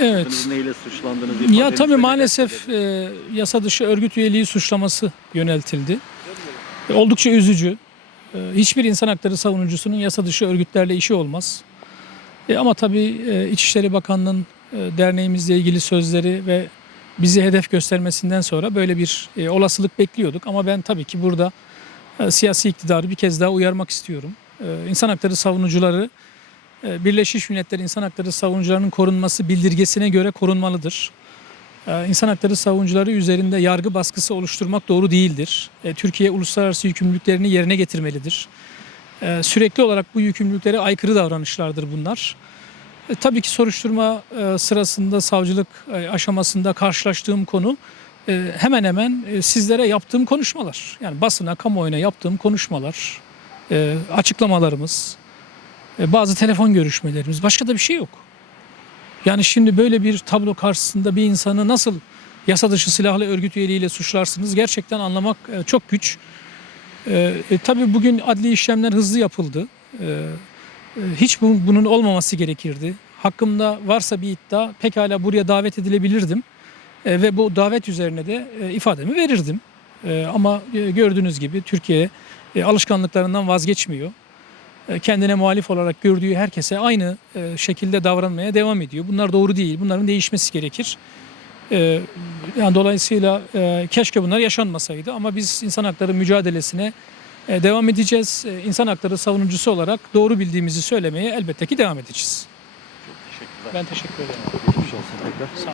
Evet. Neyle suçlandınız? Ya ifadenizi tabii maalesef e, yasa dışı örgüt üyeliği suçlaması yöneltildi. E, oldukça üzücü. E, hiçbir insan hakları savunucusunun yasa dışı örgütlerle işi olmaz. E, ama tabii e, İçişleri Bakanlığı'nın e, derneğimizle ilgili sözleri ve bizi hedef göstermesinden sonra böyle bir e, olasılık bekliyorduk. Ama ben tabii ki burada e, siyasi iktidarı bir kez daha uyarmak istiyorum. E, insan hakları savunucuları Birleşmiş Milletler İnsan Hakları Savunucularının korunması bildirgesine göre korunmalıdır. Ee, İnsan hakları savunucuları üzerinde yargı baskısı oluşturmak doğru değildir. E, Türkiye uluslararası yükümlülüklerini yerine getirmelidir. Sürekli olarak bu yükümlülüklere aykırı davranışlardır bunlar. Tabii ki soruşturma e, sırasında savcılık e, aşamasında karşılaştığım konu e, hemen hemen sizlere yaptığım konuşmalar. Yani basına, kamuoyuna yaptığım konuşmalar, açıklamalarımız, bazı telefon görüşmelerimiz. Başka da bir şey yok. Yani şimdi böyle bir tablo karşısında bir insanı nasıl yasa dışı silahlı örgüt üyeliğiyle suçlarsınız gerçekten anlamak e, çok güç. E, e, tabii bugün adli işlemler hızlı yapıldı. E, e, hiç bu- bunun olmaması gerekirdi. Hakkımda varsa bir iddia pekala buraya davet edilebilirdim. E, ve bu davet üzerine de e, ifademi verirdim. E, ama e, gördüğünüz gibi Türkiye e, alışkanlıklarından vazgeçmiyor e, kendine muhalif olarak gördüğü herkese aynı e, şekilde davranmaya devam ediyor. Bunlar doğru değil. Bunların değişmesi gerekir. E, Yani dolayısıyla e, keşke bunlar yaşanmasaydı ama biz insan hakları mücadelesine e, devam edeceğiz. E, İnsan hakları savunucusu olarak doğru bildiğimizi söylemeye elbette ki devam edeceğiz. Teşekkürler. Ben teşekkür ederim. Geçmiş olsun tekrar.